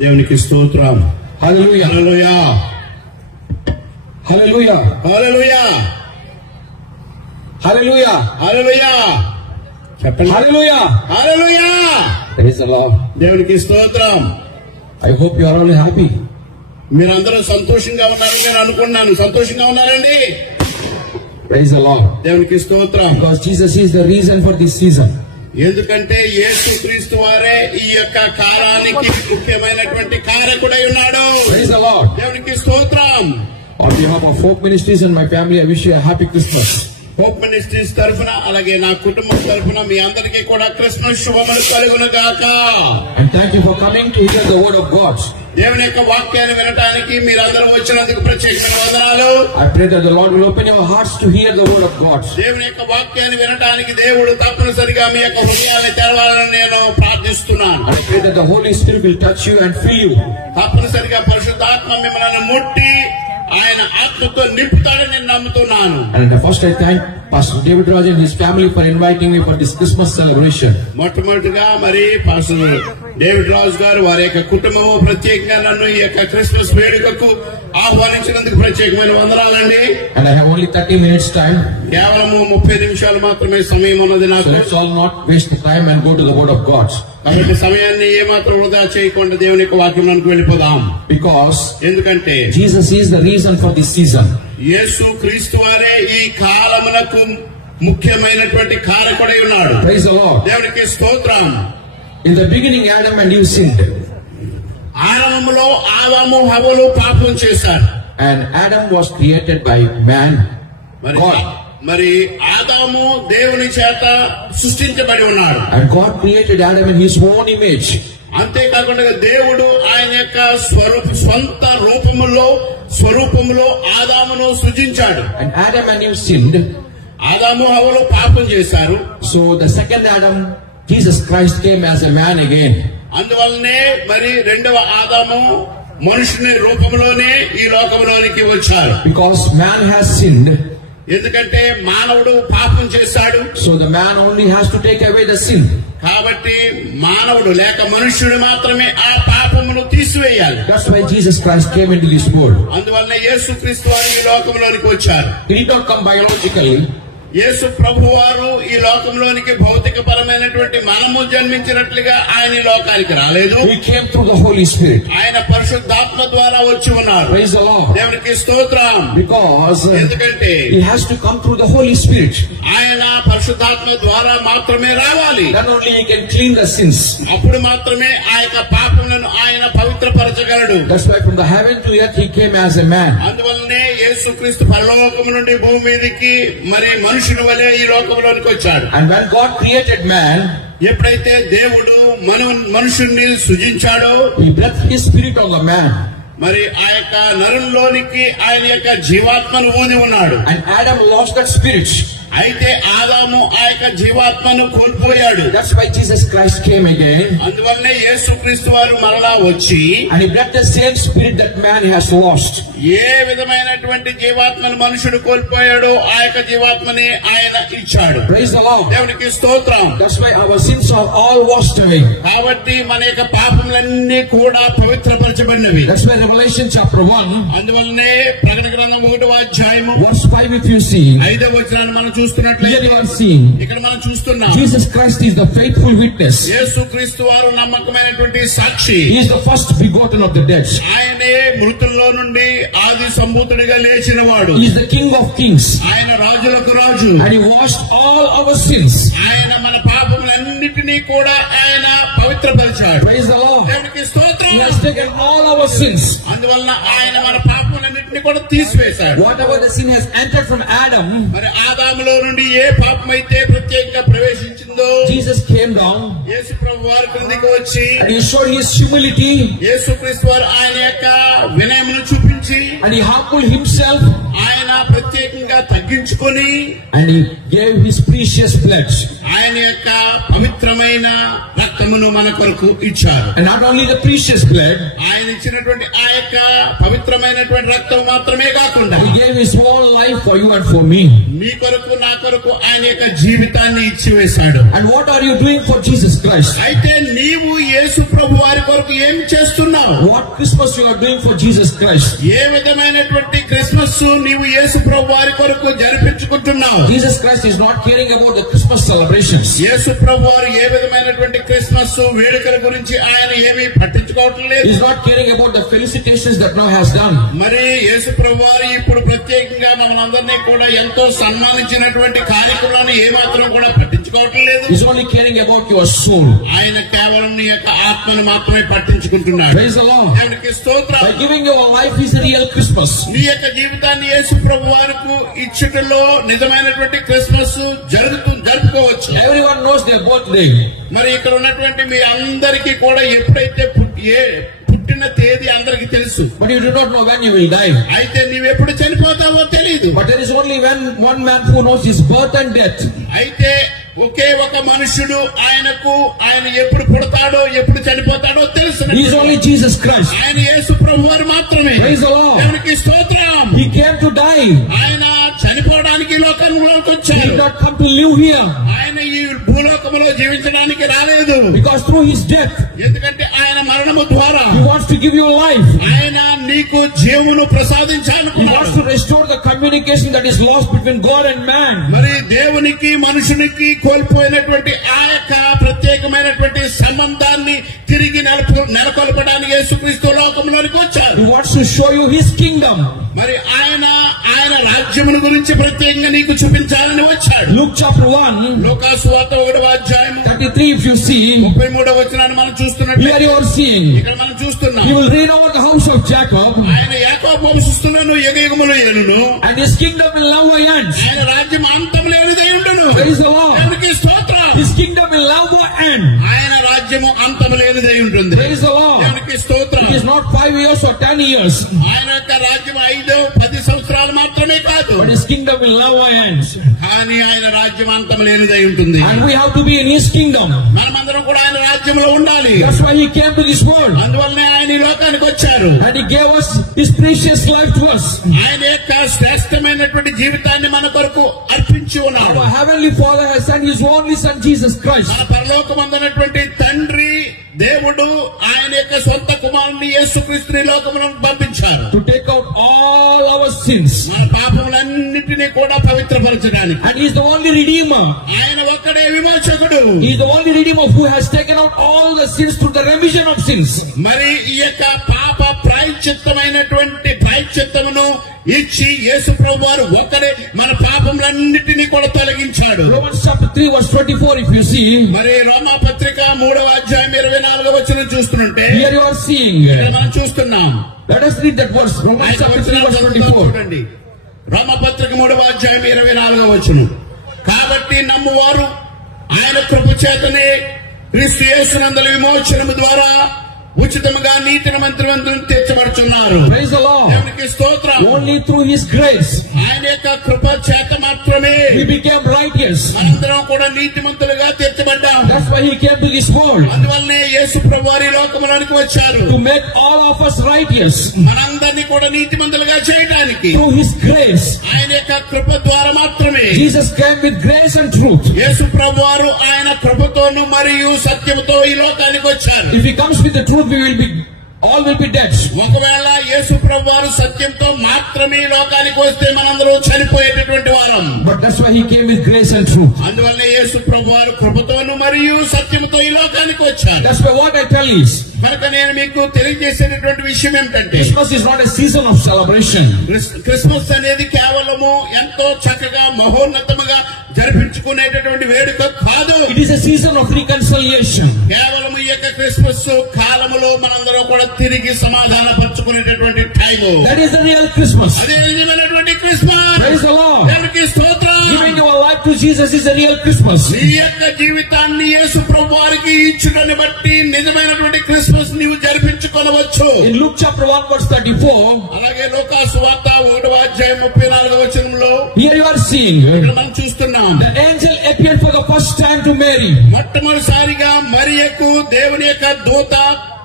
దేవునికి స్తోత్రం. హల్లెలూయా hallelujah hallelujah hallelujah hallelujah hallelujah చెప్పండి. Hallelujah hallelujah. Praise the lord. దేవునికి స్తోత్రం. I hope you are all happy. మీరందరూ సంతోషంగా ఉన్నారని నేను అనుకున్నాను. సంతోషంగా ఉన్నారండి? Praise the Lord. దేవునికి స్తోత్రం. Because Jesus is the reason for this season. ఎందుకంటే యేసుక్రీస్తు వారే ఈ యొక్క కాలానికి ముఖ్యమైనటువంటి కారకుడై ఉన్నాడు. Praise the Lord. దేవునికి స్తోత్రం. On behalf of Hope Ministries and my family, I wish you a happy Christmas. Hope ministries తరఫున అలాగే నా కుటుంబం తరఫున మీ అందరికీ కూడా క్రిస్మస్ శుభములు కలుగును గాక. And thank you for coming to hear the word of God. దేవుని యొక్క వాక్యాన్ని వినటానికి మీరందరూ వచ్చినందుకు ప్రత్యేకమైన వందనాలు. I pray that the Lord will open your hearts to hear the word of God. దేవుని యొక్క వాక్యాన్ని వినటానికి దేవుడు తప్పనిసరిగా మీ యొక్క హృదయాన్ని తెరవాలని నేను ప్రార్థిస్తున్నాను. And I pray that the Holy Spirit will touch you and fill you. తప్పనిసరిగా పరిశుద్ధాత్మ మిమ్మల్ని ముట్టి ఆయన ఆత్మతో నింపుతాడని నేను నమ్ముతున్నాను. And first I thank Pastor David Raj and his family for inviting me for this Christmas celebration. మొట్టమొదటిగా మరి పాస్టర్ డేవిడ్ రాజ్ గారు వారి యొక్క కుటుంబము ప్రత్యేకంగా నన్ను ఈ యొక్క క్రిస్మస్ వేడుకకు ఆహ్వానించినందుకు ప్రత్యేకమైన వందనాలండి. And I have only 30 minutes time. కేవలము 30 నిమిషాలు మాత్రమే సమయం ఉన్నది So నాకు. let's all not waste the time and go to the word of God. కాబట్టి సమయాన్ని ఏమాత్రం వృధా చేయకుండా దేవుని యొక్క వాక్యంలోకి వెళ్ళిపోదాం. Because ఎందుకంటే Jesus is the reason for this season. యేసు క్రీస్తు వారే ఈ కాలమునకు ముఖ్యమైనటువంటి కారకుడై ఉన్నాడు. Praise the Lord. దేవునికి స్తోత్రం. In the beginning, Adam and Eve sinned. ఆరంభంలో ఆదాము హవ్వలు పాపం చేశారు. And Adam was created by man. God. మరి ఆదాము దేవుని చేత సృష్టించబడి ఉన్నాడు. And God created Adam in his own image. అంతేకాకుండా దేవుడు ఆయన యొక్క స్వంత స్వరూపములో ఆదామును సృజించాడు. And Adam and Eve sinned. ఆదాము హవ్వలు పాపం చేశారు. So the second Adam, Jesus Christ, came as a man again. అందువల్లనే మరి రెండవ ఆదాము మనుషుని రూపంలోనే ఈ లోకంలోనికి వచ్చారు. Because man has sinned. ఎందుకంటే మానవుడు పాపం చేశాడు. So the man only has to take away the sin. కాబట్టి మానవుడు లేక మనుష్యుడు మాత్రమే ఆ పాపమును తీసివేయాలి. That's why Jesus Christ came into this world. అందువల్ల యేసుక్రీస్తు వారు ఈ లోకంలోనికి వచ్చారు. He did not come biologically. యేసు ప్రభువారు ఈ లోకంలోనికి భౌతిక పరమైనటువంటి మనము జన్మించినట్లుగా ఆయన ఈ లోకానికి రాలేదు. He came through the Holy Spirit. ఆయన పరిశుద్ధాత్మ ద్వారా వచ్చి ఉన్నారు. Praise the Lord. దేవునికి స్తోత్రం. Because ఎందుకంటే he has to come through the Holy Spirit. ఆయన పరిశుద్ధాత్మ ద్వారా మాత్రమే రావాలి. Then only he can clean the sins. అప్పుడు మాత్రమే ఆ యొక్క పాపములను ఆయన పవిత్రపరచగలడు. That's why from the heaven to earth he came as a man. అందువల్లనే యేసుక్రీస్తు పరలోకము నుండి భూమి మీదకి మరి మనుషుల వలె ఈ లోకంలోనికి వచ్చాడు. And when God created man, ఎప్పుడైతే దేవుడు మనుషుల్ని సృజించాడో he breathed his spirit on the man. మరి ఆ యొక్క నరుల్లోనికి ఆయన యొక్క జీవాత్మను ఊది ఉన్నాడు. And Adam lost that spirit. అయితే ఆదాము ఆ యొక్క జీవాత్మను కోల్పోయాడు. That's why Jesus Christ came again. అందువల్లనే యేసుక్రీస్తు వారు మరలా వచ్చి And he brought the same spirit that man has lost. ఏ విధమైనటువంటి జీవాత్మను మనుషుడు కోల్పోయాడో ఆ యొక్క జీవాత్మని ఆయన ఇచ్చాడు. Praise the Lord. దేవునికి స్తోత్రం. That's why our sins are all washed away. కాబట్టి మన యొక్క పాపములన్నీ కూడా పవిత్రపరచబడినవి. That's why Revelation chapter 1, అందువల్లనే ప్రకటన గ్రంథం 1వ అధ్యాయము verse 5, if you see, 5వ వచనాన్ని మనం here చూస్తున్నట్లయితే you are seeing ఇక్కడ మనం చూస్తున్నాం Jesus Christ is the faithful witness. యేసుక్రీస్తు వారు నమ్మకమైనటువంటి సాక్షి. He is the first begotten of the dead. ఆయనే మృతుల్లో నుండి ఆది సంభూతుడిగా లేచిన వాడు. He is the King of kings. ఆయన రాజులకు రాజు. And he washed all our sins. ఆయన మన పాపములన్నిటినీ కూడా ఆయన పవిత్రపరిచాడు. Praise the Lord. దేవునికి స్తోత్రం. He has taken all our sins. అందువలన ఆయన మన పాపములన్నిటినీ కూడా తీసివేశాడు. Whatever the sin has entered from Adam, మరి ఆదాములో నుండి ఏ పాపం అయితే ప్రత్యేకంగా ప్రవేశించిందో Jesus came down యేసు ప్రభు వారి క్రిందికి వచ్చి and he showed his humility. యేసుక్రీస్తు వారు ఆయన యొక్క వినయమును చూపించి And he humbled himself. ఆయన ప్రత్యేకంగా తగ్గించుకొని And he gave his precious blood. ఆయన యొక్క పవిత్రమైన రక్తమును మన కొరకు ఇచ్చారు. And not only the precious blood, ఆయన ఇచ్చినటువంటి ఆ యొక్క పవిత్రమైనటువంటి రక్తం మాత్రమే కాకుండా he gave his whole life for you and for me. మీ కొరకు నా కొరకు ఆయన యొక్క జీవితాన్ని ఇచ్చివేశాడు. And what are you doing for Jesus Christ? అయితే నీవు యేసు ప్రభు వారి కొరకు ఏం చేస్తున్నావు? What Christmas you are doing for Jesus Christ? ఏ విధమైనటువంటి క్రిస్మస్ నీవు యేసు ప్రభు వారి కొరకు జరిపించుకుంటున్నావు? Jesus Christ is not caring about the Christmas celebrations. యేసు ప్రభు వారు ఏ విధమైనటువంటి క్రిస్మస్ వేడుకల గురించి ఆయన ఏమీ పట్టించుకోవటం లేదు. He is not caring about the felicitations that now has done. మరి యేసు ప్రభు వారు ఇప్పుడు ప్రత్యేకంగా మనందరినీ కూడా ఎంతో సన్మానించినటువంటి కార్యక్రమాన్ని ఏమాత్రం కూడా పట్టించుకోవటం లేదు. He is only caring about your soul. ఆయన కేవలం నీ యొక్క ఆత్మను మాత్రమే పట్టించుకుంటున్నాడు. Praise the Lord. ఆయనకి స్తోత్రం. By giving your life is a real Christmas. నీ యొక్క జీవితాన్ని యేసు ప్రభు వారికి ఇచ్చుటలో నిజమైనటువంటి Christmas జరుపుకోవచ్చు. Everyone knows their birthday. మరి ఇక్కడ ఉన్నటువంటి మీ అందరికీ కూడా ఎప్పుడైతే పుట్టిన తేదీ అందరికి తెలుసు. But you do not know when you will die. అయితే నీవెప్పుడు చనిపోతావో తెలియదు. But there is only one man who knows his birth and death. అయితే ఒకే ఒక మనుషుడు ఆయన ఎప్పుడు పుడతాడో ఎప్పుడు చనిపోతాడో తెలుసు. He is only Jesus Christ. ఆయన యేసు ప్రభువారు మాత్రమే. Praise the Lord. దేవునికి స్తోత్రం. He came to die. ఆయన చనిపోవడానికి లోకంలోకి He వచ్చాడు. did not come to live here. ఆయన ఈ భూలోకములో జీవించడానికి రాలేదు. Because through his death, ఎందుకంటే ఆయన మరణము ద్వారా he wants to give you life. ఆయన నీకు జీవమును He ప్రసాదించాలనుకున్నాడు. wants to restore the communication that is lost between God and man. మరి దేవునికి మనుషునికి కోల్పోయినటువంటి ఆ యొక్క ప్రత్యేకమైనటువంటి సంబంధాన్ని తిరిగి నెలకొల్పడానికి యేసుక్రీస్తు లోకంలోనికి వచ్చారు. He wants to show you his kingdom. మరి ఆయన రాజ్యమును గురించి ప్రత్యేకంగా నీకు చూపించాలని వచ్చాడు. Luke chapter 1, లూకా సువార్త 1వ అధ్యాయం 33 if you see, 33వ వచనాన్ని మనం చూస్తున్నట్టు here you are seeing, ఇక్కడ మనం చూస్తున్నాం. he will reign over the house of Jacob, ఆయన యాకోబు వంశస్థులను యుగయుగములు ఏలును. and his kingdom will never end. ఆయన రాజ్యం అంతం లేనిదై ఉండును. Praise the Lord. దేవునికి స్తోత్రం. His kingdom will never end. ఆయన రాజ్యము అంతం లేనిదై ఉంటుంది. Praise the Lord. దేవునికి స్తోత్రం. It is not 5 years or 10 years, ఆయన యొక్క రాజ్యం 5-10 సంవత్సరాలు మాత్రమే కాదు. but his kingdom will never end. కానీ ఆయన రాజ్యం అంతం లేనిదై ఉంటుంది. And we have to be in his kingdom. మనమందరం కూడా ఆయన రాజ్యంలో ఉండాలి. That's why he came to this world. అందువల్లనే ఆయన ఈ లోకానికి వచ్చారు. And he gave us his precious life to us. ఆయన యొక్క శ్రేష్టమైనటువంటి జీవితాన్ని మన కొరకు అర్పించి ఉన్నాడు. Our heavenly Father has sent his only son Jesus Christ. మన పరలోకమందున్నటువంటి తండ్రి దేవుడు ఆయన యొక్క సొంత కుమారుని యేసుక్రీస్తుని లోకములకు పంపించారు. To take out all our sins. మన పాపములన్నిటినీ కూడా పవిత్రపరచడానికి. And he is the only redeemer. ఆయన ఒక్కడే విమోచకుడు. He is the only redeemer who has taken out all the sins through the remission of sins. మరి ఈ యొక్క పాప ప్రాయశ్చిత్తమును ఇచ్చి యేసు ప్రభు వారు ఒక్కడే మన పాపములన్నిటినీ కూడా తొలగించాడు. Romans chapter 3 verse 24 if you see. మరి రోమా పత్రిక 3వ అధ్యాయం 24వ వచనం చూస్తుంటే Here you are seeing. మనం చూస్తున్నాం. Let us read that verse. Romans chapter 3 verse 24. చూడండి. రోమా పత్రిక 3వ అధ్యాయం 24వ వచనం. కాబట్టి నమ్మువారు ఆయన కృప చేతనే క్రీస్తు యేసునందు విమోచనము ద్వారా ఉచితముగా నీతిని మంత్రవంతులను తీర్చబడుచున్నారు. Praise the Lord. దేవునికి స్తోత్రం. Only through his grace ఆయన యొక్క కృప చేత మాత్రమే we became righteous. మనందరం కూడా నీతిమంతులుగా తీర్చబడ్డాం. That's why he came to this world. అందువల్లనే యేసు ప్రభువు వారి లోకములోనికి వచ్చారు. To make all of us righteous. మనందరినీ కూడా నీతిమంతులుగా చేయడానికి Through his grace. ఆయన యొక్క కృప ద్వారా మాత్రమే. Jesus came with grace and truth. యేసు ప్రభువు వారు ఆయన కృపతోను మరియు సత్యముతో ఈ లోకానికి వచ్చారు. If he comes with the truth, all will be dead. ఒకవేళ యేసు ప్రభువు వారు సత్యంతో మాత్రమే లోకానికి వస్తే మనందరూ చనిపోయేటటువంటి వారం. But that's why he came with grace and truth. అందువల్ల యేసు ప్రభువు వారు కృపతోను మరియు సత్యముతో ఈ లోకానికి వచ్చారు. That's why what I tell is, కనుక నేను మీకు తెలియజేసేటటువంటి విషయం ఏమిటంటే Christmas is not a season of celebration. Christmas అనేది కేవలము ఎంతో చక్కగా మహోన్నతముగా జరిపించుకునేటటువంటి వేడుక కాదు. It is a season of reconciliation. కేవలం ఈ యొక్క క్రిస్మస్ కాలములో మనందరూ కూడా తిరిగి సమాధాన పరుచుకునేటటువంటి time. That is the real Christmas. అదే నిజమైనటువంటి క్రిస్మస్. Praise the Lord. దేవునికి స్తోత్రం. Giving your life to Jesus is a real Christmas. నీ యొక్క జీవితాన్ని యేసు ప్రభు వారికి ఇచ్చుటని బట్టి నిజమైనటువంటి క్రిస్మస్ నీవు జరిపించుకోవచ్చు. In Luke chapter 1 verse 34, అలాగే లూకా సువార్త 1వ అధ్యాయం 34వ వచనంలో here you are seeing మనం చూస్తున్నాం. the angel appeared for the first time to Mary. మొట్టమొదటిసారిగా మరియకు దేవుని యొక్క దూత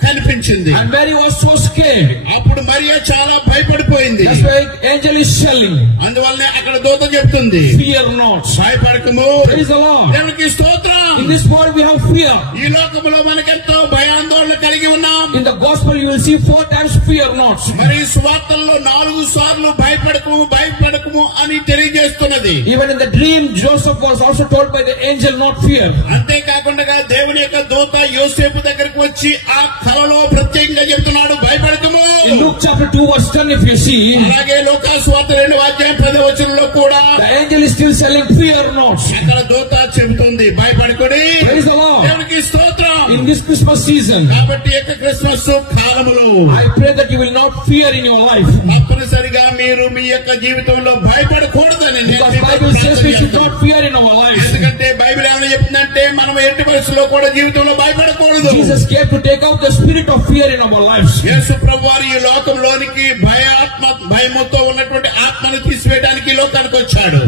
కనిపించింది. And Mary was so scared. అప్పుడు మరియ చాలా భయపడిపోయింది. That's why angel is telling, అందువల్లనే అక్కడ దూత చెప్తుంది, fear not. భయపడకము. Praise the Lord. దేవునికి స్తోత్రం. In this world we have fear. ఈ లోకములో మనకెంతో భయాందోళన కలిగి ఉన్నాం. In the gospel you will see 4 times fear not. మరి సువార్తల్లో 4 సార్లు భయపడకము అని తెలియజేస్తున్నది. Even in the dream Joseph was also told by the angel not fear. అంతేకాకుండా దేవుని యొక్క దూత యోసేపు దగ్గరికి వచ్చి ఆ కలలో ప్రత్యేకంగా చెప్తున్నాడు భయపడకము. In Luke chapter 2 verse 10 if you see, అలాగే లూకాసు వార్త 2:10 కూడా the angel is still saying fear not. అక్కడ దూత చెబుతుంది భయపడకుడి. Praise the Lord. దేవునికి స్తోత్రం. In this Christmas season, కాబట్టి ఈ యొక్క క్రిస్మస్ కాలములో I pray that you will not fear in your life. తప్పనిసరిగా మీరు మీ యొక్క జీవితంలో భయపడకూడదని Because Bible says we should not fear in our lives. ఎందుకంటే బైబిల్ ఏమైనా చెప్తుందంటే మనం ఎట్టి పరిస్థితుల్లో కూడా జీవితంలో భయపడకూడదు. Jesus came to take out the spirit of fear in our lives. యేసు ప్రభువారు ఈ లోకంలోనికి భయముతో ఉన్నటువంటి ఆత్మను తీసివేయడానికి ఈ లోకానికి వచ్చాడు.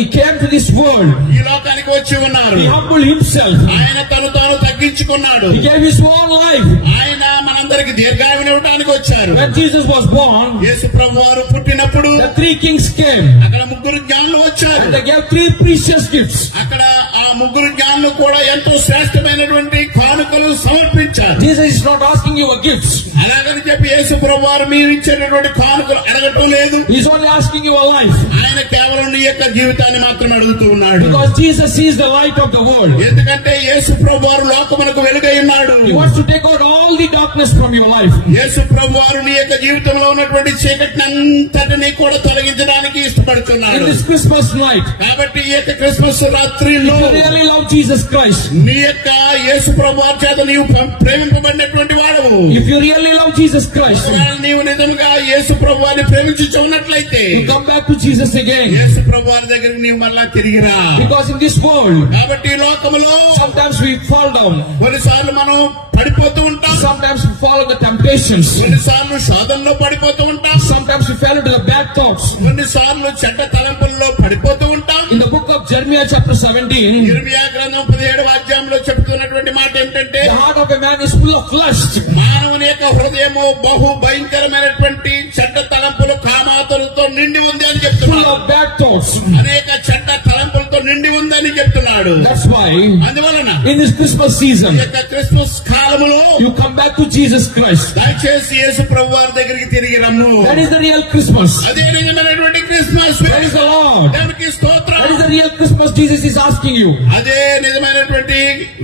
He came to this world. ఈ లోకానికి వచ్చి ఉన్నారు. He humbled himself. ఆయన తను తాను తగ్గించుకున్నాడు. He gave his own life. ఆయన మనందరికి దీర్ఘాయువుని ఇవ్వడానికి వచ్చారు. When Jesus was born, యేసు ప్రభువారు పుట్టినప్పుడు the 3 kings came. అక్కడ 3 జ్ఞానులు వచ్చారు. And they gave 3 precious gifts. అక్కడ ఆ 3 జ్ఞానులు కూడా ఎంతో శ్రేష్టమైనటువంటి కానుకలు సమర్పించారు. Jesus is not asking you a gift. అలాగని చెప్పి యేసు ప్రభువారు మీరు ఇచ్చేటటువంటి కానుకలు అడగటం లేదు. He is only asking you a life. ఆయన కేవలం నీ యొక్క జీవితాన్ని మాత్రం అడుగుతూ ఉన్నాడు. Because Jesus is the light of the world. ఎందుకంటే యేసు ప్రభువారు లోకమునకు వెలుగై ఉన్నాడు. He wants to take out all the darkness from your life. యేసు ప్రభువారు నీ యొక్క జీవితంలో ఉన్నటువంటి చీకటిని అంతటినీ కూడా తొలగించడానికి ఇష్టపడుతున్నాడు. In this Christmas night, కాబట్టి ఈ యొక్క క్రిస్మస్ రాత్రిలో if you really love Jesus Christ, నీ యొక్క యేసు ప్రభువారి చేత నీవు ప్రేమింపబడినటువంటి వాడవు. if you really love Jesus Christ, నీవు నిజంగా యేసు ప్రభువారిని ప్రేమించుచు ఉన్నట్లయితే you come back to Jesus again. యేసు ప్రభువారి దగ్గరికి నీవు మరలా తిరిగిరా. Because in this world, కాబట్టి ఈ లోకములో sometimes we fall down. కొన్నిసార్లు మనం పడిపోతూ ఉంటాం. Sometimes we fall into temptations. కొన్నిసార్లు శోధనలో పడిపోతూ ఉంటాం. Sometimes we fall into the bad thoughts. కొన్నిసార్లు చెడ్డ తలంపుల్లో పడిపోతూ ఉంటాం. In the book of Jeremiah chapter 17, ఇర్మియా గ్రంథం 17వ అధ్యాయంలో చెప్తున్నటువంటి మాట ఏంటంటే the heart of a man is full of lust. మానవుని యొక్క హృదయము బహు భయంకరమైనటువంటి చెడ్డ తలంపులు కామాతులతో నిండి ఉంది అని Full చెప్తున్నాడు. of bad thoughts. అనేక చెడ్డ తలంపులతో నిండి ఉందని చెప్తున్నాడు. That's why అందువలన in this Christmas ఈ season, యొక్క క్రిస్మస్ కాలములో you come back to Jesus Christ. దయచేసి యేసు ప్రభువారి దగ్గరికి తిరిగి రమ్ము. That is the real Christmas. అదే నిజమైనటువంటి క్రిస్మస్. Praise the Lord. దేవునికి స్తోత్రం. That is the real Christmas Jesus is asking you. అదే నిజమైనటువంటి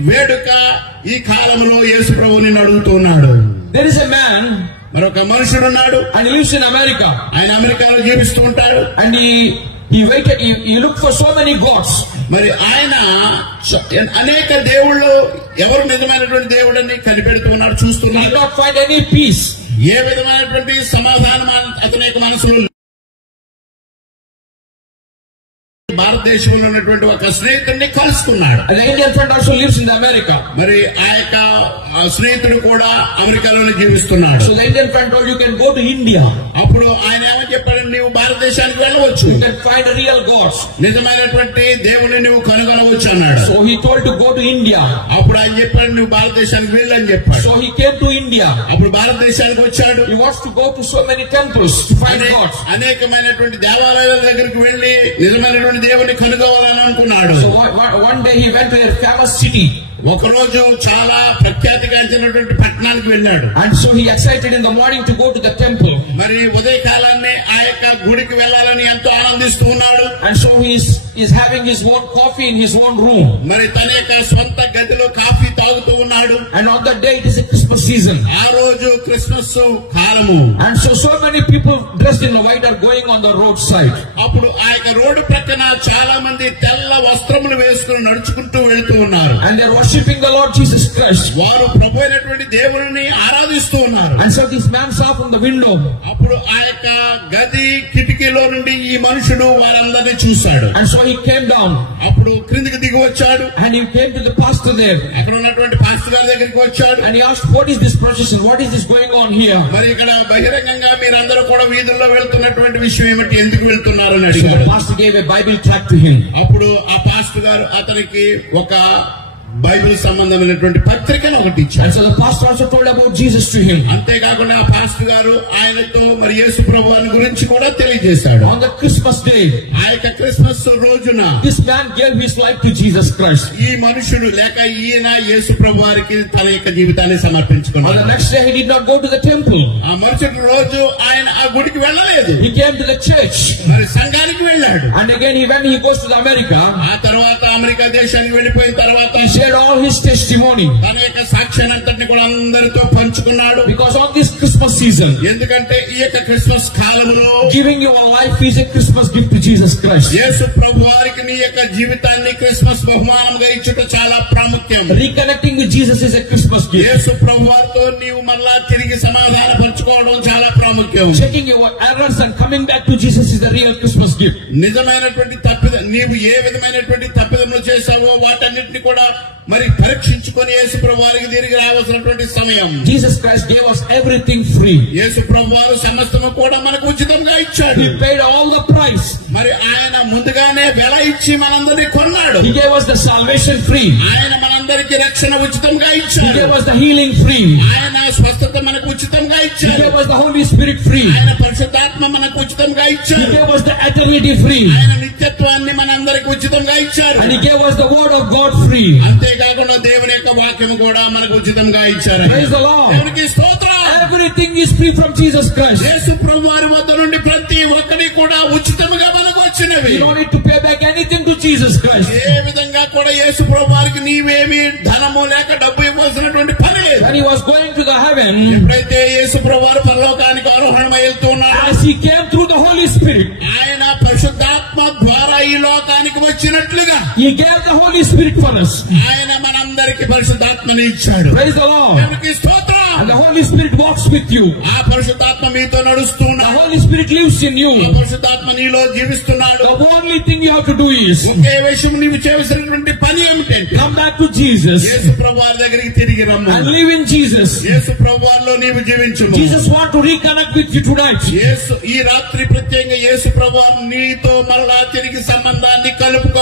వేడుక ఈ కాలంలో యేసు ప్రభువు నిన్ను అడుగుతున్నాడు. There is a man మరొక మనుషుడు ఉన్నాడు. and he lives in America. ఆయన అమెరికాలో జీవిస్తూ ఉంటాడు. And he looked for so many gods. మరి ఆయన అనేక దేవుళ్ళు ఎవరు నిజమైనటువంటి దేవుడని కనిపెడుతూ ఉన్నాడు, He చూస్తున్నాడు. did not find any peace. ఏ విధమైనటువంటి సమాధానం అతని యొక్క మనసులో. భారతదేశంలో ఉన్నటువంటి ఒక స్నేహితుడిని కలుసుకున్నాడు. And the Indian friend also lives in America. మరి ఆ యొక్క స్నేహితుడు కూడా అమెరికాలోనే జీవిస్తున్నాడు. So the Indian friend told you can go to India. అప్పుడు ఆయన ఏమని చెప్పాడు, నీవు భారతదేశానికి వెళ్ళవచ్చు, You can find a real gods. నిజమైనటువంటి దేవుని నువ్వు కనుగొనవచ్చు అన్నాడు. So he told to go to India. అప్పుడు ఆయన చెప్పాడు, నువ్వు భారతదేశానికి వెళ్ళని చెప్పాడు. So he came to India. అప్పుడు భారతదేశానికి వచ్చాడు. He wants to go to so many temples to find gods. అనేకమైనటువంటి దేవాలయాల దగ్గరికి వెళ్లి నిజమైనటువంటి దేవుని కనుగోవాలని అనుకున్నాడు. So one day he went to a famous city. ఒకరోజు చాలా ప్రఖ్యాతిగాంచినటువంటి పట్టణానికి వెళ్ళాడు. And so he excited in the morning to go to the temple. మరి ఉదయకాలాన్ని ఆ యొక్క గుడికి వెళ్ళాలని ఎంతో ఆనందిస్తూ ఉన్నాడు. And so he is having his own coffee in his own room. మరి తన యొక్క సొంత గదిలో కాఫీ తాగుతూ ఉన్నాడు. And on that day it is a Christmas season. ఆ రోజు క్రిస్మస్ కాలము. And so many people dressed in white are going on the roadside. అప్పుడు ఆ యొక్క రోడ్డు ప్రక్కన చాలా మంది తెల్ల వస్త్రములు వేసుకుని నడుచుకుంటూ వెళ్తూ ఉన్నారు. And they are worshiping the Lord Jesus Christ. వారు ప్రభు అయినటువంటి దేవుని ఆరాధిస్తూ ఉన్నారు. And so this man saw from the window. అప్పుడు ఆ యొక్క గది కిటికీలో నుండి ఈ మనుషుడు వారందరినీ చూశాడు. And so he came down. అప్పుడు క్రిందికి దిగి వచ్చాడు. And he came to the pastor there. అక్కడ ఉన్నటువంటి పాస్టర్ గారి దగ్గరికి వచ్చాడు. And he asked, what is this procession? What is this going on here? మరి ఇక్కడ బహిరంగంగా మీరందరూ కూడా వీధుల్లో వెళ్తున్నటువంటి విషయం ఏమిటి, ఎందుకు వెళ్తున్నారని So అడిగాడు. the pastor gave a Bible tract to him. అప్పుడు ఆ పాస్టర్ గారు అతనికి ఒక బైబిల్ సంబంధమైనటువంటి పత్రికను ఒకటి ఇచ్చారు. And so the pastor also told about Jesus to him. అంతేకాకుండా పాస్టర్ గారు ఆయనతో మరి యేసు ప్రభువుని గురించి కూడా తెలియజేశాడు. On the Christmas day, ఆ యొక్క క్రిస్మస్ రోజున this man gave his life to Jesus Christ. ఈ మనుషుడు లేక ఈయన యేసు ప్రభువారికి తన యొక్క జీవితాన్ని On సమర్పించుకున్నాడు. the next day, he did not go to the temple. ఆ మరుసటి రోజు ఆయన ఆ గుడికి వెళ్ళలేదు, He came to the church. మరి సంఘానికి వెళ్ళాడు. And again, when he goes to the America, ఆ తర్వాత అమెరికా దేశానికి వెళ్ళిపోయిన తర్వాత he shared all his testimony. తన యొక్క సాక్ష్యాన్ని అంతటిని కూడా అందరితో పంచుకున్నాడు. Because on this Christmas season, ఎందుకంటే ఈ యొక్క క్రిస్మస్ కాలంలో giving your life is a Christmas gift to Jesus Christ. యేసు ప్రభువారికి నీ యొక్క జీవితాన్ని క్రిస్మస్ బహుమానంగా ఇచ్చుట చాలా ప్రాముఖ్యం. Reconnecting with Jesus is a Christmas gift. యేసు ప్రభువారితో నీవు మళ్ళా తిరిగి సమాధాన పంచుకోవడం చాలా ప్రాముఖ్యం. Checking your errors and coming back to Jesus is the real Christmas gift. నిజమైనటువంటి నీవు ఏ విధమైనటువంటి తప్పిదములు చేశావో వాటన్నిటిని కూడా మరి పరీక్షించుకొని యేసు ప్రభువారికి తిరిగి రావాల్సినటువంటి సమయం. Jesus Christ gave us everything free. యేసు ప్రభువారు సమస్తము కూడా మనకు ఉచితంగా ఇచ్చాడు. He paid all the price. మరి ఆయన ముందుగానే వెల ఇచ్చి మనందరినీ కొన్నాడు. He gave us the salvation free. ఆయన మనందరికీ రక్షణ ఉచితంగా He ఇచ్చాడు. gave us the healing free. ఆయన స్వస్థత మనకు ఉచితంగా He ఇచ్చాడు. gave us the Holy Spirit free. ఆయన పరిశుద్ధాత్మ మనకు ఉచితంగా He ఇచ్చాడు. gave us the eternity free. ఆయన నిత్యత్వాన్ని మనందరికి ఉచితంగా ఇచ్చారు. And He gave us the word of God free. అంతేకాకుండా దేవుని యొక్క వాక్యం కూడా మనకు ఉచితంగా ఇచ్చారు. Praise the Lord. దేవునికి స్తోత్రం. Everything is free from Jesus Christ. యేసు ప్రభువారి వద్ద నుండి ప్రతి ఒక్కటి కూడా ఉచితంగా మనకు వచ్చినవి. You don't need to pay back anything to Jesus Christ. ఏ విధంగా కూడా యేసు ప్రభువారికి నీవేమి ధనము లేక డబ్బు ఇవ్వాల్సినటువంటి పని లేదు. When He was going to the heaven, ఎప్పుడైతే యేసు ప్రభువారు పరలోకానికి ఆరోహణమై వెళ్తున్నాడో as He came through the Holy Spirit, ఆయన పరిశుద్ధాత్మ ద్వారా ఈ లోకానికి వచ్చినట్లుగా He gave the Holy Spirit for us. ఆయన మనందరికి పరిశుద్ధాత్మని ఇచ్చాడు. Praise the Lord. దేవునికి స్తోత్రం. And the Holy Spirit walks with you. ఆ పరిశుద్ధాత్మ మీతో నడుస్తున్నాడు. The Holy Spirit lives in you. ఆ పరిశుద్ధాత్మ నీలో జీవిస్తున్నాడు. The only thing you have to do is ఒకే విషయం నీవు చేయాల్సినటువంటి పని ఏమిటంటే come back to Jesus యేసు ప్రభువారి దగ్గరికి తిరిగి రమ్ము. and live in Jesus. యేసు ప్రభువారిలో నీవు జీవించుము. Jesus wants to reconnect with you tonight. యేసు ఈ రాత్రి ప్రత్యేకంగా యేసు ప్రభువారు నీతో మరలా తిరిగి సంబంధాన్ని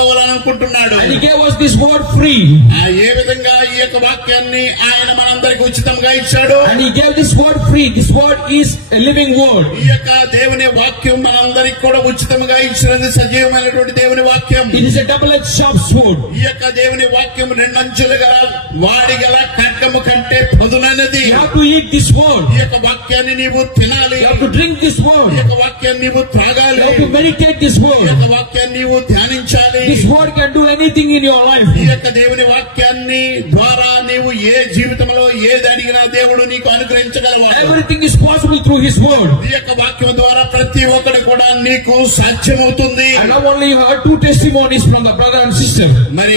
కలుపుకోవాలనుకుంటున్నాడు. And He gave us this word free. ఏ విధంగా ఈ యొక్క వాక్యాన్ని ఆయన మనందరికి ఉచితంగా ఇచ్చాడు. And He gave this word free. This word is a living word. ఈ యొక్క దేవుని వాక్యం మనందరికి కూడా ఉచితంగా ఇచ్చినది సజీవమైనటువంటి దేవుని వాక్యం. It is a double-edged sharp sword. ఈ యొక్క దేవుని వాక్యం రెండంచులుగా వాడిగల ఖడ్గము కంటే పదునైనది. You have to eat this word. ఈ యొక్క వాక్యాన్ని నీవు తినాలి. You have to drink this word. ఈ యొక్క వాక్యాన్ని నీవు త్రాగాలి. You have to meditate this ఈ word. యొక్క వాక్యాన్ని నీవు ధ్యానించాలి. This word can do anything in your life. ఈ యొక్క దేవుని వాక్యాన్ని ద్వారా నీవు ఏ జీవితంలో ఏది అడిగినా దేవుడు నీకు అనుగ్రహించగలవాడు. Everything is possible through His word. ఈ యొక్క వాక్యం ద్వారా ప్రతి ఒక్కటి కూడా నీకు సాధ్యమవుతుంది. And now only you heard two testimonies from the brother and sister. మరి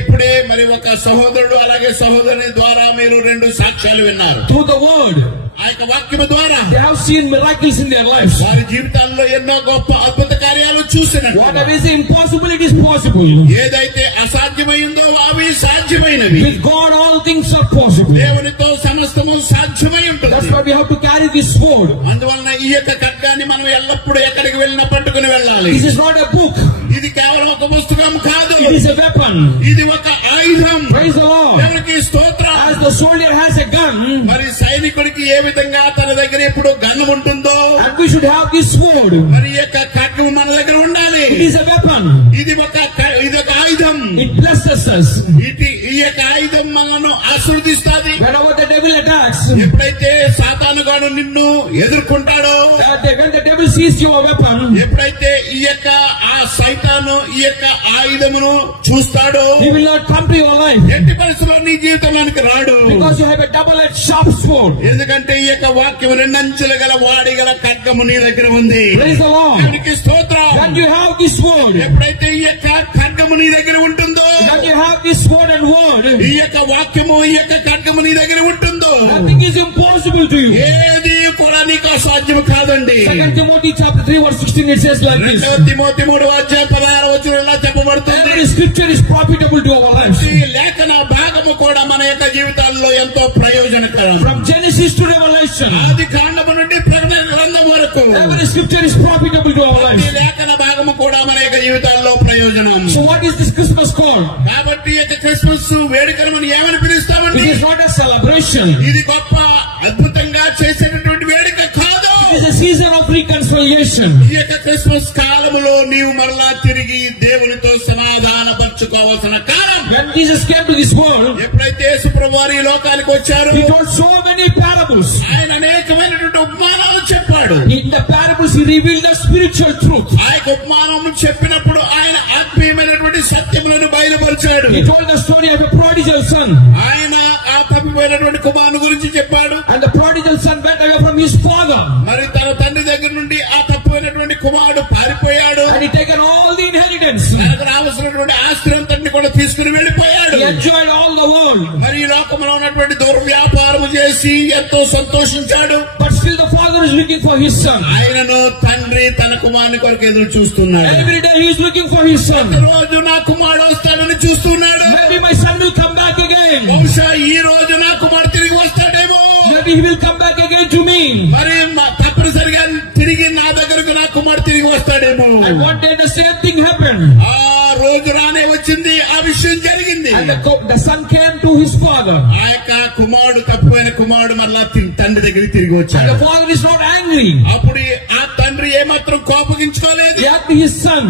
ఇప్పుడే మరి ఒక సహోదరుడు అలాగే సహోదరుని ద్వారా మీరు రెండు సాక్ష్యాలు విన్నారు. Through the word, ఆ యొక్క వాక్యము ద్వారా they have seen miracles in their lives. వారి జీవితాల్లో ఎన్నో గొప్ప అద్భుత కార్యాలు చూసినట్టు Whatever is impossible, it is possible. ఏదైతే అసాధ్యమైందో అవి సాధ్యమైనవి. With God, all things are possible. దేవునితో సమస్తము సాధ్యమై ఉంటుంది. That's why we have to carry this sword. అందువలన ఈ యొక్క ఖడ్గాన్ని మనం ఎల్లప్పుడూ ఎక్కడికి వెళ్ళినా పట్టుకుని వెళ్ళాలి. This is not a book. ఇది కేవలం ఒక పుస్తకం కాదు, It is a weapon. ఇది ఒక ఆయుధం. Praise the Lord. దేవునికి స్తోత్రం. As the soldier has a gun, మరి సైనికుడికి ఏ విధంగా తన దగ్గర ఎప్పుడు గన్ను ఉంటుందో and we should have this sword. మరి ఈ యొక్క ఖడ్గం మన దగ్గర ఉండాలి. It is a weapon. ఇది ఒక ఆయుధం. It blesses us. ఈ యొక్క ఆయుధం మనను ఆశీర్వదిస్తాది. Whenever the devil attacks, ఎప్పుడైతే సాతానుగాడు నిన్ను ఎదుర్కొంటాడో, when the devil sees your weapon, ఎప్పుడైతే ఈ యొక్క ఆ సైతాను ఈ యొక్క ఆయుధమును చూస్తాడో, he will not come to your life. ఎట్టి పరిస్థితుల్లో నీ జీవితంలోనికి రాడు. Because you have a double-edged sharp sword. ఎందుకంటే ఈ యొక్క వాక్యం రెండంచులు గల వాడి గల ఖడ్గము నీ దగ్గర ఉంది. Praise the Lord. దేవునికి స్తోత్రం. When you have this word, ఎప్పుడైతే ఈ యొక్క ఖడ్గము నీ దగ్గర ఉంటుందో, when you have this word and word, ఈ యొక్క వాక్యము ఈ యొక్క ఖడ్గము నీ దగ్గర ఉంటుందో, nothing is impossible to you. ఏది కూడా నీకు అసాధ్యం కాదండి. 2 Timothy chapter 3 verse 16 it says like this. 2 Timothy 3:16 ఇలా చెప్పబడుతుంది. Every scripture is profitable to our lives. ఈ లేఖన భాగము కూడా మన యొక్క జీవితాల్లో ఎంతో ప్రయోజనకరం. From Genesis to Revelation, ఆది కాండము నుండి ప్రకటన గ్రంథం వరకు every scripture is profitable to our ఈ lives. లేఖన భాగము కూడా మన యొక్క జీవితాల్లో ప్రయోజనం. So what is this Christmas called? కాబట్టి ఈ క్రిస్మస్ వేడుకలను ఏమని పిలుస్తామండి? It is not a celebration. ఇది గొప్ప అద్భుతంగా చేసేటటువంటి వేడుక కాదు. It is a season of reconciliation. ఈ యొక్క క్రిస్మస్ కాలములో నీవు మరలా తిరిగి దేవునితో సమాధానపరచుకోవాల్సిన కాలం. When Jesus came to this world, ఎప్పుడైతే యేసు ప్రభువారు ఈ లోకానికి వచ్చారు, he told so many parables. ఆయన అనేకమైనటువంటి ఉపమానాలు చెప్పాడు. In the parables he revealed the spiritual truth. ఆ యొక్క ఉపమానం చెప్పినప్పుడు ఆయన ఆత్మీయమైనటువంటి సత్యములను బయలుపరిచాడు. He told the story of a prodigal son. ఆయన ఆ తప్పిపోయినటువంటి కుమారుని గురించి చెప్పాడు. And the prodigal son went away from his father. మరి తన తండ్రి దగ్గర నుండి ఆ తప్పిపోయినటువంటి కుమారుడు పారిపోయాడు. And he taken all the inheritance. తనకు రావాల్సినటువంటి ఆస్తి అంతటిని కూడా తీసుకుని వెళ్ళిపోయాడు. He enjoyed all the world. మరి ఈ లోకంలో ఉన్నటువంటి దుర్వ్యాపారం చేసి ఎంతో సంతోషించాడు. But still the father is looking for his son. ఆయనను తండ్రి తన కుమారుని కొరకు ఎదురు చూస్తున్నాడు. Every day he is looking for his son. రోజు నా కుమారుడు వస్తాడని చూస్తున్నాడు. Maybe my son will come back again. బహుశా ఈ రోజు నా కుమారుడు తిరిగి వస్తాడేమో. Maybe he will come back again to me. మరి తప్పనిసరిగా తిరిగి నా దగ్గరకు నా కుమారుడు తిరిగి వస్తాడేమో. And one day the same thing happened. ఆ రోజు రానే వచ్చింది, ఆ విషయం జరిగింది. And the son came to his father. ఆ యొక్క కుమారుడు తప్పిపోయిన కుమారుడు మరలా తండ్రి దగ్గరికి తిరిగి And వచ్చాడు. the father is not angry. అప్పుడు ఆ తండ్రి ఏమాత్రం కోపగించుకోలేదు. He hugged his son.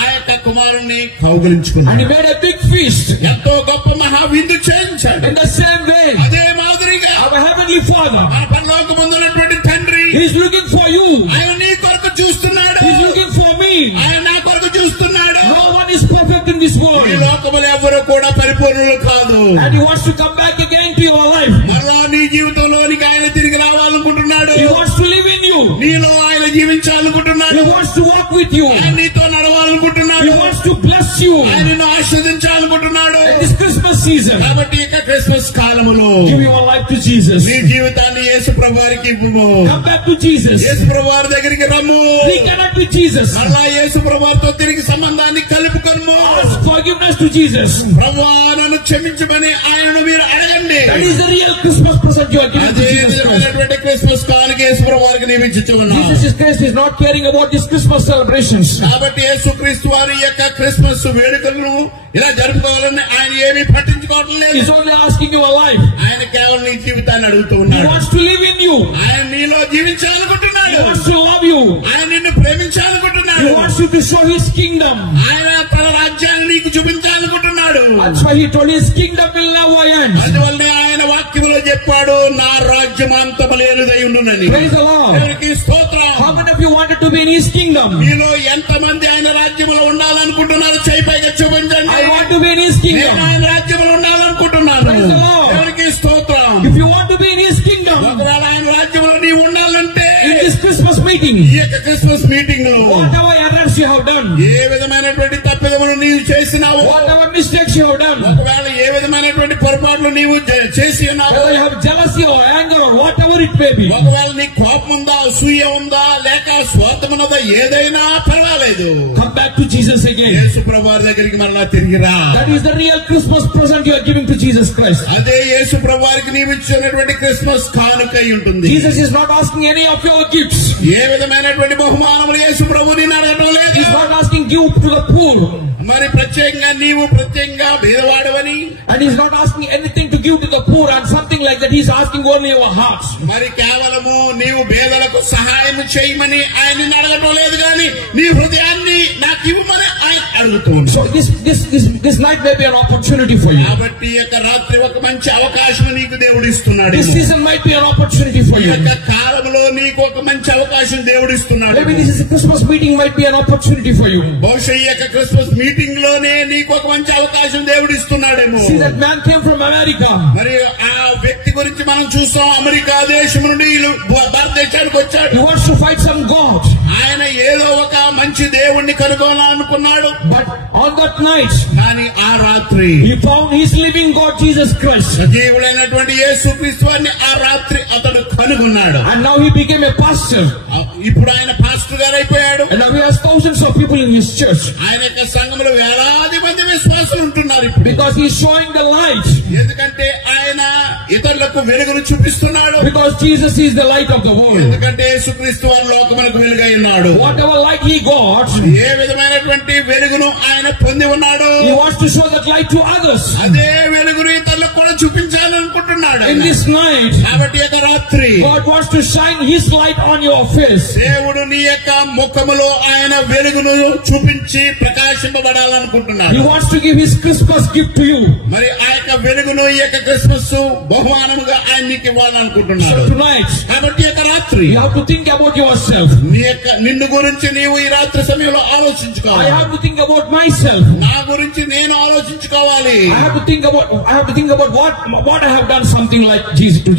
ఆ యొక్క కుమారుణ్ణి కౌగిలించుకున్నాడు. And he made a big feast. ఎంతో గొప్ప మహావిందు చేయించాడు. In the same way, అదే మాదిరిగా our heavenly father, మన పరలోకమందున్నటువంటి తండ్రి he is looking for you. ఆయన నీ కొరకు చూస్తున్నాడు. He is looking for me. ఆయన నా కొరకు చూస్తున్నాడు. No one is perfect in this ఈ world. లోకములు ఎవరు కూడా పరిపూర్ణులు కాదు. And he wants to come back again to your life. మరలా నీ జీవితంలోనికి ఆయన తిరిగి రావాలనుకుంటున్నాడు. He wants to live in you. నీలో ఆయన జీవించాలనుకుంటున్నాడు. He wants to walk with you. ఆయన నీతో నడవాలనుకుంటున్నాడు. He wants to bless you. ఆయన నిన్ను ఆశీర్వదించాలనుకుంటున్నాడు. In this Christmas season, కాబట్టి ఇక క్రిస్మస్ కాలములో give your life to Jesus. నీ జీవితాన్ని యేసు ప్రభువారికి ఇవ్వు. Come back to Jesus. యేసు ప్రభువారి దగ్గరికి రమ్ము. Reconnect with Jesus. మరలా యేసు ప్రభువారితో తిరిగి సంబంధాన్ని కలుపుకొనుము. Ask forgiveness to Jesus. ప్రభువా నన్ను క్షమించమని ఆయనను మీరు అడగండి. That is the real Christmas present you are giving to అదే Jesus Christ. నిజమైనటువంటి క్రిస్మస్ కానుక యేసు ప్రభువారికి నియమించుచున్నాను. Jesus Christ is not caring about these Christmas celebrations. కాబట్టి యేసుక్రీస్తు వారి యొక్క క్రిస్మస్ వేడుకలను ఇలా జరుపుకోవాలని ఆయన ఏమీ పట్టించుకోవడం లేదు. He's only asking you a life. ఆయన కేవలం నీ జీవితాన్ని అడుగుతూ He ఉన్నాడు. wants to live in you. ఆయన నీలో జీవించాలనుకుంటున్నాడు. He wants to love you. ఆయన నిన్ను ప్రేమించాలనుకుంటున్నాడు. He wants you to show His kingdom. ఆయన తన రాజ్యాన్ని నీకు చూపించాలనుకుంటున్నాడు. That's why He told His kingdom will never end. అందువల్లనే ఆయన వాక్యంలో చెప్పాడు, నా రాజ్యం అంతము లేనిదై ఉండునని. Praise the Lord. దేవునికి స్తోత్రం. How many of you wanted to be in His kingdom? మీలో ఎంతమంది ఆయన రాజ్యంలో ఉండాలనుకుంటున్నారు? చేయి పైగా చూపించండి. I want to be in His నేను kingdom. ఆయన రాజ్యంలో ఉండాలనుకుంటున్నాను. Praise the Lord. దేవునికి స్తోత్రం. If you want to be in His kingdom, ఒకవేళ ఆయన రాజ్యంలో నీవు ఉండాలంటే in this Christmas meeting, ఈ యొక్క క్రిస్మస్ మీటింగ్ లో whatever errors you have done, ఏ విధమైనటువంటి తప్పిదములు నీవు చేసినావు, whatever mistakes you have done, ఒకవేళ ఏ విధమైనటువంటి పొరపాట్లు నీవు చేసి ఉన్నావు, whether you have jealousy or anger or whatever it may be, ఒకవేళ నీ కోపం ఉందా, అసూయ ఉందా, లేక స్వార్థం ఉన్నదా, ఏదైనా పర్వాలేదు, come back to Jesus again. యేసు ప్రభువారి దగ్గరికి మరలా తిరిగి రా. That is the real Christmas present you are giving to Jesus Christ. అదే యేసు ప్రభువారికి నీవు ఇచ్చినటువంటి క్రిస్మస్ కానుకై ఉంటుంది. Jesus is not asking any of your gifts. ఏ విధమైనటువంటి బహుమానములు యేసు ప్రభు నిన్ను అడగడం లేదు. He is not asking give to the poor. మరి ప్రత్యేకంగా నీవు ప్రత్యేకంగా భేదవాడవని, And He is not asking anything to give to the poor and something like that. He is asking only our hearts. మరి కేవలము నీవు పేదలకు సహాయం చేయమని ఆయన నిన్ను అడగటం లేదు, కానీ నీ హృదయాన్ని నాకు ఇవ్వమని ఆయన అడుగుతుంది. So this night may be an opportunity for you. కాబట్టి ఈ యొక్క రాత్రి ఒక మంచి అవకాశం నీకు దేవుడు ఇస్తున్నాడు. This season might be an opportunity for ఈ you. యొక్క కాలంలో నీకు ఒక మంచి అవకాశం దేవుడు ఇస్తున్నాడు. Maybe this is a Christmas meeting might be an opportunity for you. బహుశా ఈ యొక్క క్రిస్మస్ మీటింగ్ లోనే నీకు ఒక మంచి అవకాశం దేవుడు ఇస్తున్నాడేమో. See, that man came from America. మరి ఆ వ్యక్తి గురించి మనం చూస్తాం, అమెరికా దేశం నుండి భారతదేశానికి వచ్చాడు. He wants to fight some God. ఆయన ఏదో ఒక మంచి దేవుణ్ణి కనుగొనాలనుకున్నాడు. But on that night, కానీ ఆ రాత్రి he found his living God Jesus Christ. సజీవుడైనటువంటి యేసుక్రీస్తు వారిని ఆ రాత్రి అతడు కనుగొన్నాడు. And now he became a pastor. ఇప్పుడు ఆయన పాస్టర్ గా వారైపోయాడు. And now he has thousands of people in his church. ఆయన యొక్క సంఘంలో వేలాది మంది విశ్వాసులు ఉంటున్నారు ఇప్పుడు. Because he is showing the light. ఎందుకంటే ఆయన ఇతరులకు వెలుగును చూపిస్తున్నాడు. Because Jesus is the light of the world. ఎందుకంటే యేసుక్రీస్తు వారు లోకమునకు వెలుగై ఉన్నాడు. Whatever light he got, ఏ విధమైనటువంటి వెలుగును ఆయన పొంది ఉన్నాడు. he wants to show that light to others. అదే వెలుగును ఇతరులకు కూడా చూపించాలనుకుంటున్నాడు. In this night, కాబట్టి ఈ రాత్రి God wants to shine his light on your face. దేవుడు నీ యొక్క ముఖములో ఆయన వెలుగును చూపించి ప్రకాశింపబడాలనుకుంటున్నాడు. He wants to give his Christmas gift to you. మరి ఆ యొక్క వెలుగును ఈ యొక్క క్రిస్మస్ బహుమానముగా ఆయన నీకు ఇవ్వాలనుకుంటున్నాడు. So tonight, కాబట్టి ఈ రాత్రి you have to think about yourself. నిన్ను గురించి నీవు ఈ రాత్రి సమయంలో I ఆలోచించుకోవాలి. have to think about myself. నా గురించి నేను ఆలోచించుకోవాలి. I have to think about what I have done something like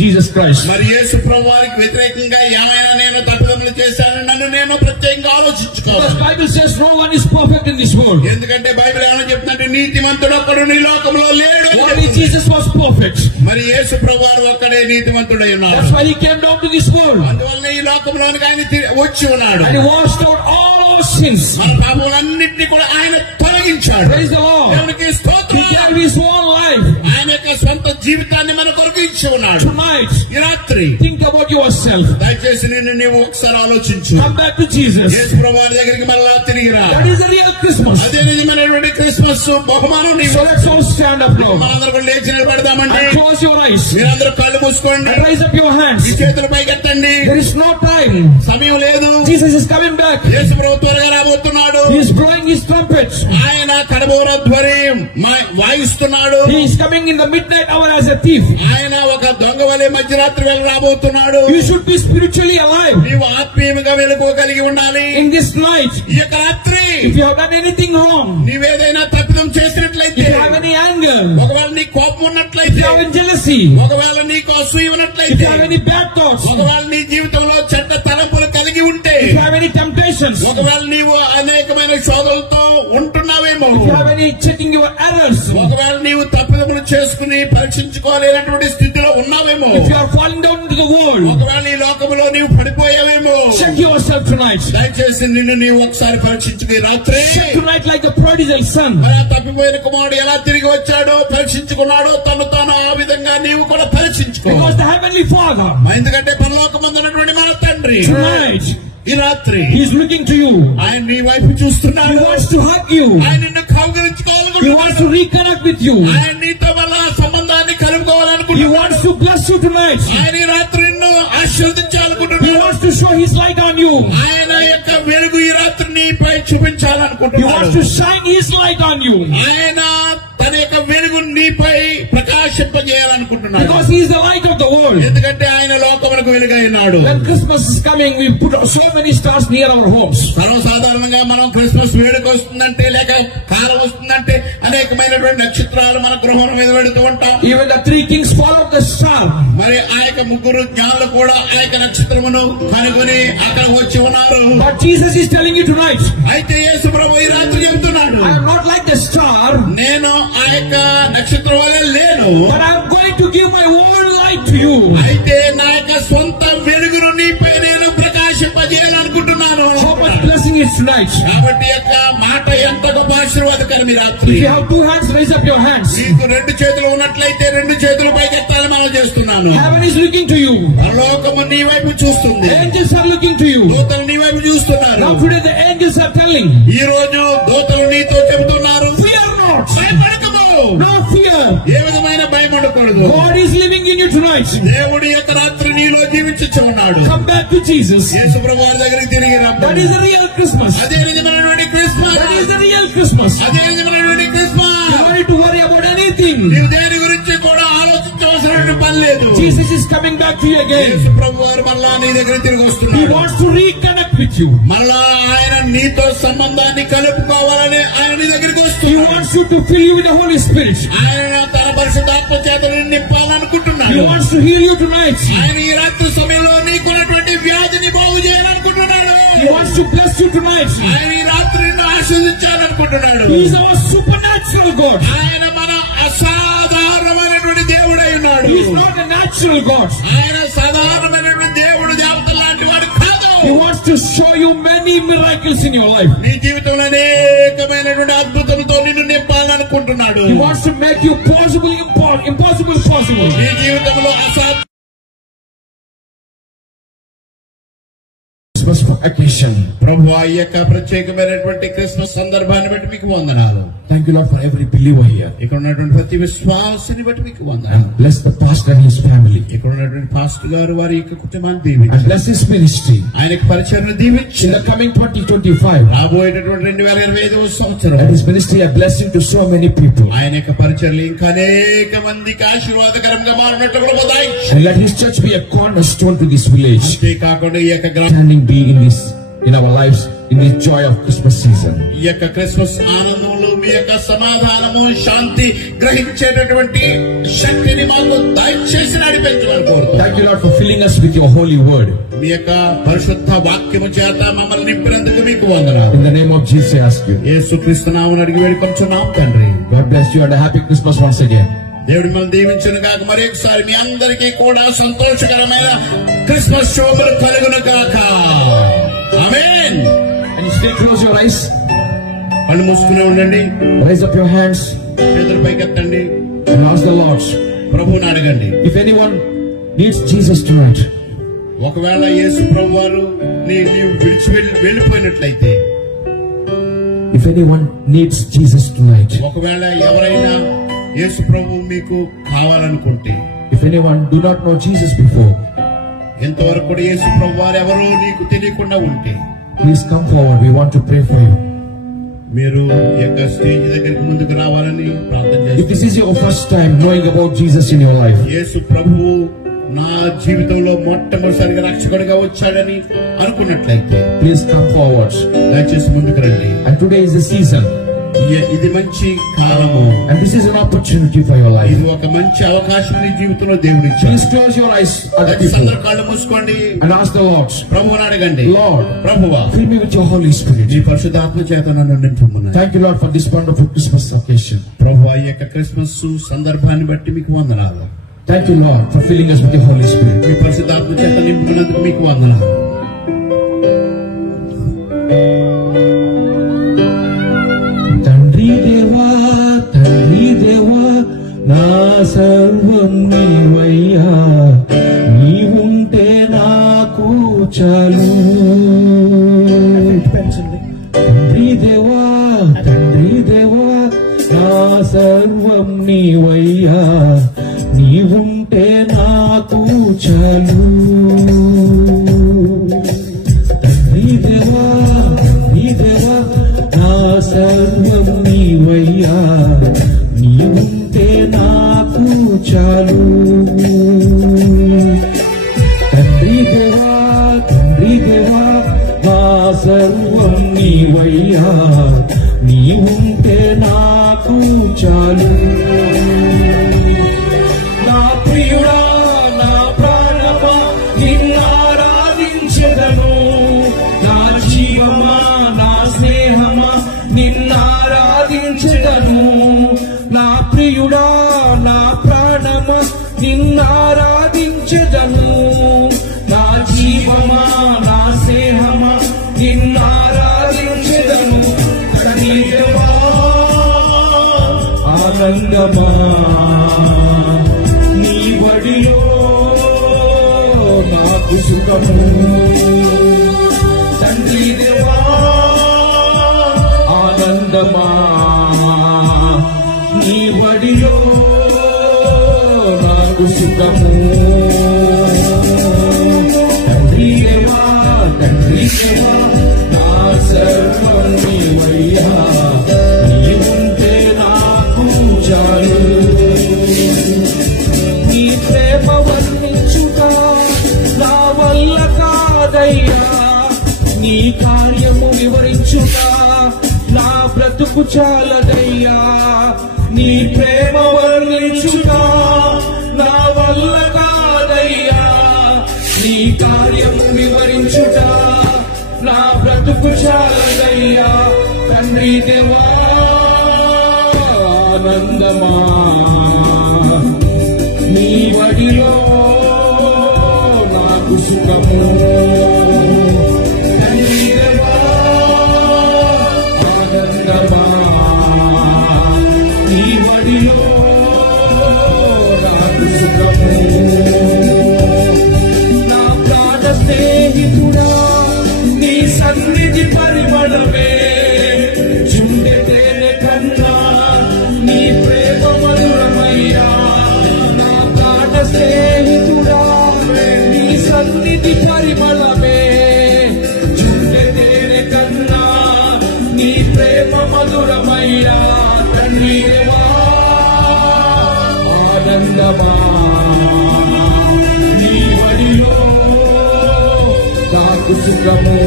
Jesus Christ. మరి యేసు ప్రభువారికి వ్యతిరేకంగా ఏమైనా నేను తప్పుదములు చేశాను, నన్ను నేను ప్రత్యేకంగా ఆలోచించుకోవాలి. Because Bible says no one is perfect in this world. ఎందుకంటే బైబిల్ ఏమని చెప్తుందంటే నీతిమంతుడు ఒక్కడు నీ లోకంలో లేడు. Only Jesus was perfect. మరి యేసు ప్రభువారు ఒక్కడే నీతిమంతుడై ఉన్నాడు. That's why he came down to this world. అందువల్ల ఈ లోకంలోనికి ఆయన వచ్చి ఉన్నాడు. And he washed out all our sins. మన పాపములన్నింటినీ కూడా ఆయన తొలగించాడు. Praise the Lord. దేవునికి స్తోత్రం. He gave his own life. ఆయన యొక్క సొంత జీవితాన్ని మన కొరకు ఇచ్చి ఉన్నాడు. Tonight, ఈ రాత్రి think about yourself. దయచేసి నిన్ను నీవు ఒకసారి ఆలోచించు. Come back to Jesus. యేసు ప్రభువారి దగ్గరికి మళ్ళా తిరిగి రా. That is the real Christmas. అదే నిజమైనటువంటి క్రిస్మస్ బహుమానం నీవు. So let's all stand up now. మనందరూ కూడా లేచి నిలబడదామండి. And close your eyes. మీరందరూ కళ్ళు మూసుకోండి. And raise up your hands. ఈ చేతుల పైకెత్తండి. There is no time. సమయం లేదు. Jesus is coming back. యేసు ప్రభు త్వరగా రాబోతున్నాడు. He is blowing his trumpet. ఆయన కడబోర ధ్వని వాయిస్తున్నాడు. He is coming in the midnight hour as a thief. ఆయన ఒక దొంగ వలె మధ్యరాత్రి వేళ రాబోతున్నాడు. You should be spiritually alive. నీవు ఆత్మీయంగా వెలుకోగలిగి ఉండాలి. In this night, ఈ యొక్క రాత్రి if you have done anything wrong, నీవేదైనా తప్పిదం చేసినట్లయితే, if you have any anger, ఒకవేళ నీ కోపం if ఉన్నట్లయితే, you have any jealousy, ఒకవేళ నీకు అసూయ if ఉన్నట్లయితే, you have any bad thoughts, ఒకవేళ నీ జీవితంలో చెడ్డ తలంపులు కలిగి ఉంటే, if you have any temptations, if ఒకవేళ నీవు అనేకమైన శోధనలతో ఉంటున్నావేమో, you have any checking your errors, ఒకవేళ నీవు తప్పిదములు చేసుకుని పరీక్షించుకోలేనటువంటి స్థితిలో ఉన్నావేమో, if you are falling down into the world, ఒకవేళ ఈ లోకంలో నీవు పడిపోయావేమో, check yourself tonight. దయచేసి నిన్ను నీవు ఒకసారి పరీక్షించుకుని రాత్రి Check tonight like the prodigal son. మరి ఆ తప్పిపోయిన కుమారుడు ఎలా తిరిగి వచ్చాడో పరీక్షించుకున్నాడో తను తాను ఆ విధంగా నీవు కూడా పరీక్షించుకో. Because the heavenly Father, ఎందుకంటే పరలోకమందున్నటువంటి మన తండ్రి tonight, ఈ రాత్రి he is looking to you. ఆయన నీ వైపు He చూస్తున్నాడు. wants to hug you. ఆయన నిన్ను He కౌగిలించుకోవాలనుకుంటున్నాడు. wants to reconnect with you. ఆయన నీతో వల్ల సంబంధాన్ని He కలుపుకోవాలనుకుంటున్నాడు. wants to bless you tonight. ఆయన ఈ రాత్రి నిన్ను He ఆశీర్వదించాలనుకుంటున్నాడు. wants to show his light on you. ఆయన యొక్క వెలుగు ఈ రాత్రి నీపై He చూపించాలనుకుంటున్నాడు. wants to shine his light on you. ఆయన తన యొక్క వెలుగు నీపై ప్రకాశింపజేయాలనుకుంటున్నాడు. Because he is the light of the world. ఎందుకంటే ఆయన లోకమునకు వెలుగైనాడు. When Christmas is coming, we put so many stars near our homes. సర్వసాధారణంగా మనం క్రిస్మస్ వేడుక వస్తుందంటే లేక కాలం వస్తుందంటే అనేకమైనటువంటి నక్షత్రాలు మన గృహం మీద పెడుతూ ఉంటాం. Even the three kings followed the star. మరి ఆ యొక్క ముగ్గురు జ్ఞానులు కూడా ఆ యొక్క నక్షత్రమును కనుగొని అక్కడ వచ్చి ఉన్నారు. But Jesus is telling you tonight, అయితే యేసు ప్రభు ఈ రాత్రి చెబుతున్నాడు, I am not like the star, నేను ఆ యొక్క నక్షత్రం వలె లేను, but I am going to give my own light to you. అయితే నా యొక్క సొంత వెలుగును నీపై నేను ప్రకాశింపజేయాలనుకుంటున్నాను. How much blessing is tonight? కాబట్టి యొక్క మాట ఎంత గొప్ప ఆశీర్వాదకరం ఈ రాత్రి. If you have two hands, raise up your hands. నీకు రెండు చేతులు ఉన్నట్లయితే రెండు చేతులు పైకెత్తాలని మనం చేస్తున్నాను. Heaven is looking to you. పరలోకము నీ వైపు చూస్తుంది. Angels are looking to you. దూతలు నీ వైపు చూస్తున్నారు. Now today the angels are telling, ఈ రోజు దూతలు నీతో చెబుతున్నారు, fear not. భయపడకము. No fear. ఏ విధమైన భయం ఉండకూడదు. God is living in you tonight. దేవుడి యొక్క రాత్రి నీలో జీవించుచు ఉన్నాడు. Come back to Jesus. యేసు ప్రభు వారి దగ్గరికి తిరిగి రా. That is the real Christmas. అదే నిజమైనటువంటి Christmas. That is the real Christmas. అదే నిజమైనటువంటి You Christmas. don't need to worry about anything. నీవు దేని గురించి కూడా ఆలోచించవలసిన పని లేదు. Jesus is coming back to you again. యేసు ప్రభు వారు మళ్ళా నీ దగ్గర తిరిగి He వస్తున్నాడు. wants to reconnect with you. మళ్ళా ఆయన నీతో సంబంధాన్ని కలుపుకోవాలని ఆయన నీ దగ్గరికి He వస్తున్నాడు. wants you to fill you with the Holy Spirit. ఆయన తన పరిశుద్ధాత్మ చేత నింపాలనుకుంటున్నాడు. He wants to heal you tonight. ఆయన ఈ రాత్రి సమయంలో నీకున్నటువంటి వ్యాధిని బాగు చేయాలనుకుంటున్నాడు. He wants to bless you tonight. ఆయన ఈ రాత్రి నిన్ను ఆశీర్వదించాలనుకుంటున్నాడు. He is our supernatural God. ఆయన మన అసాధారణమైనటువంటి దేవుడై ఉన్నాడు. He is not a natural God. ఆయన సాధారణమైనటువంటి దేవుడు దేవత లాంటి వాడు కాదు. He wants to show you many miracles in your life. నీ జీవితంలో అనేకమైనటువంటి అద్భుతాలతో నిన్ను నింపాలనుకుంటున్నాడు. He wants to make you impossible possible. నీ జీవితంలో అసాధ్యం Christmas occasion. ప్రభువా ఈ యొక్క ప్రత్యేకమైనటువంటి క్రిస్మస్ సందర్భాన్ని బట్టి మీకు వందనాలు. Thank you, Lord, for every believer here. ఇక్కడ ఉన్నటువంటి ప్రతి విశ్వాసిని బట్టి మీకు వందనాలు. And bless the pastor and his family. ఇక్కడ ఉన్నటువంటి పాస్టర్ గారు వారి యొక్క కుటుంబాన్ని దీవించండి. And bless his ministry. ఆయనకు పరిచర్యను దీవించి In the coming 2025. రాబోయేటటువంటి 2025వ సంవత్సరం And his ministry a blessing to so many people. ఆయన యొక్క పరిచర్యలు ఇంకా అనేక మందికి ఆశీర్వాదకరంగా మారినట్లు కూడా బదాయించండి. And let his church be a cornerstone to this village. అంతేకాకుండా ఈ యొక్క Standing be in our lives in the joy of Christmas season. ఈ యొక్క క్రిస్మస్ ఆనందంలో మీ యొక్క సమాధానము శాంతి గ్రహించేటటువంటి శక్తిని మాకు దయచేసి నడిపించమని కోరుతున్నాను. Thank you, Lord, for filling us with your holy word. మీ యొక్క పరిశుద్ధ వాక్యము చేత మమ్మల్ని నింపినందుకు మీకు వందనాలు. In the name of Jesus I ask you. యేసుక్రీస్తు నామమున అడిగి వేడుకొంచున్నాం తండ్రి. God bless you and a happy Christmas once again. దేవుడి మిమ్మల్ని దీవించును గాక. మరి ఒకసారి మీ అందరికీ కూడా సంతోషకరమైన క్రిస్మస్ శోభలు కలుగును గాక. ఆమేన్. And you still close your eyes. కళ్ళు మూసుకునే ఉండండి. Raise up your hands చేతులు పైకెత్తండి. and ask the Lord. ప్రభువుని అడగండి. If anyone needs Jesus tonight, ఒకవేళ యేసు ప్రభు వారు నీవు విడిచి వెళ్ళిపోయినట్లయితే, if anyone needs Jesus tonight, ఒకవేళ ఎవరైనా యేసు ప్రభు మీకు కావాలనుకుంటే, if anyone do not know Jesus before, ఇంతవరకు కూడా యేసు ప్రభు వారు ఎవరో నీకు తెలియకుండా ఉంటే, please come forward. We want to pray for you. మీరు ఈ యొక్క స్టేజ్ దగ్గరికి ముందుకు రావాలని ప్రార్థన If this చేస్తున్నాను. is your first time knowing about Jesus in your life, యేసు ప్రభువు నా జీవితంలో మొట్టమొదటిసారిగా రక్షకుడిగా వచ్చాడని అనుకున్నట్లయితే, please come forward. దయచేసి ముందుకు రండి. And today is the season, ఇది మంచి కాలము. and this is an opportunity for your life. ఇది ఒక మంచి అవకాశం నీ జీవితంలో దేవుడు ఇచ్చాడు. Please close your eyes, other దయచేసి people, అందరూ కళ్ళు మూసుకోండి. and ask the Lord, ప్రభువుని అడగండి. Lord, ప్రభువా, fill me with your Holy Spirit. నీ పరిశుద్ధాత్మ చేత నన్ను నింపుమని. Thank you, Lord, for this wonderful Christmas occasion. ప్రభువా, ఈ యొక్క క్రిస్మస్ సందర్భాన్ని బట్టి మీకు వందనాలు. Thank you, Lord, for filling us with your Holy Spirit. మీ పరిశుద్ధాత్మ చేత నింపుకున్నందుకు మీకు వందనాలు. తండ్రి దేవా నా సర్వం నీవయ్యా, నీవుంటే నాకు చాలు. తండ్రి దేవా నా సర్వం నీవయ్యా, నీవుంటే నాకు చాలు. తండ్రి దేవా నా సర్వం నీవయ్యా, నీవుంటే నాకు చాలు. తండ్రి దేవా నా సర్వం నీవయ్యా, నీవుంటే నాకు చాలు. నా ప్రియుడా నా ప్రాణమా నిన్నారాధించెదను, నా జీవమా నా స్నేహమా నిన్నారాధించెదను. నా ప్రియుడా నా ప్రాణమా నిన్నారాధించెదను, నా జీవమా నా స్నేహమా నిన్నారాధించెదను. కనీయమా ఆనందమా నీ బడిలో నాకు సుఖము. తండ్రి దేవా ఆనందమా నీ బడిలో నాకు సుఖము. తండ్రి దేవా నా సర్వం నీవయ్యా, నీవుంటే నాకు చాలు. నీ ప్రేమ వర్ణించుట నా వల్ల కాదయ్యా, నీ కార్యము వివరించుట నా బ్రతుకు చాలదయ్యా. నీ ప్రేమ వర్ణించుట నా వల్ల కాదయ్యా, నీ కార్యము వివరించుట నా బ్రతుకు చాలదయ్యా. తండ్రి దేవా ఆనందమా నీ వడిలో నాకు సుఖము. సుఖము నా ప్రాణ స్నేహితుడా నీ సన్నిధి పరిమళమే చుండె తేనె కన్నా నీ ప్రేమ మధురమయ్యా నా ప్రాణ స్నేహితుడా నీ సన్నిధి పరిమళమే చుండె తేనె కన్నా నీ ప్రేమ మధురమయ్యా తండ్రి దేవా ఆనందమా నీ వడిలో నాకు సుఖము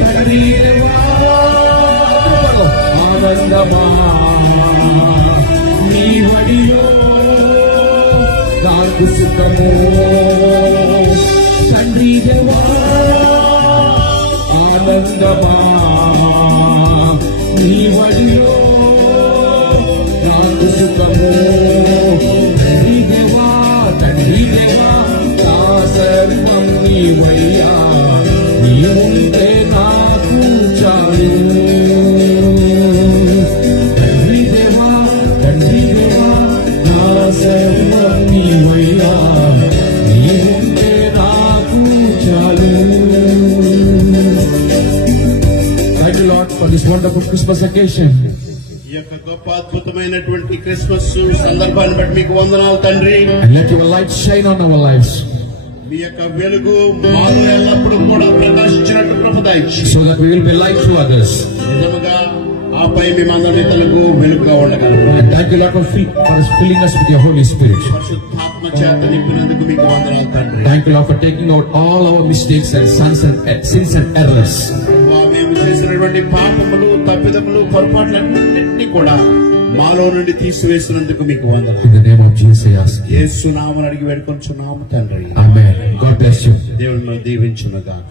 తండ్రి దేవా ఆనందమా నీ వడిలో నాకు సుఖము తండ్రి దేవా ఆనందమా నీ వడిలో నాకు సుఖము తండ్రి దేవా నా సర్వం నీవయ్యా నీ ఉంటే నాకు చాలు తండ్రి దేవా నా సర్వం నీవయ్యా నీ ఉంటే నాకు చాలు. Thank you, Lord, for this wonderful Christmas occasion. ఈ యొక్క గొప్ప అద్భుతమైనటువంటి క్రిస్మస్ సందర్భాన్ని బట్టి మీకు వందనాలు తండ్రి. And let your light shine on our lives. మీ యొక్క వెలుగు మాలో ఎల్లప్పుడూ కూడా ప్రకాశించినట్టు కృపదయించు. So that we will be light to others. నిజముగా ఆపై మేమందరి ఇతరులకు వెలుగుగా ఉండగలము. And thank you, Lord, for filling us with your Holy Spirit. పరిశుద్ధాత్మ చేత నింపినందుకు మీకు వందనాలు తండ్రి. Thank you, Lord, for taking out all our mistakes and sins and errors. మేము చేసినటువంటి పాపములు తప్పిదములు పొరపాట్లన్నింటినీ కూడా మాలో నుండి తీసివేసినందుకు మీకు వందనాలు. In the name of Jesus, I ask. యేసు నామమున అడిగి వేడుకొనుచున్నాము తండ్రి. Amen. God bless you. దేవుని దీవించును గాక.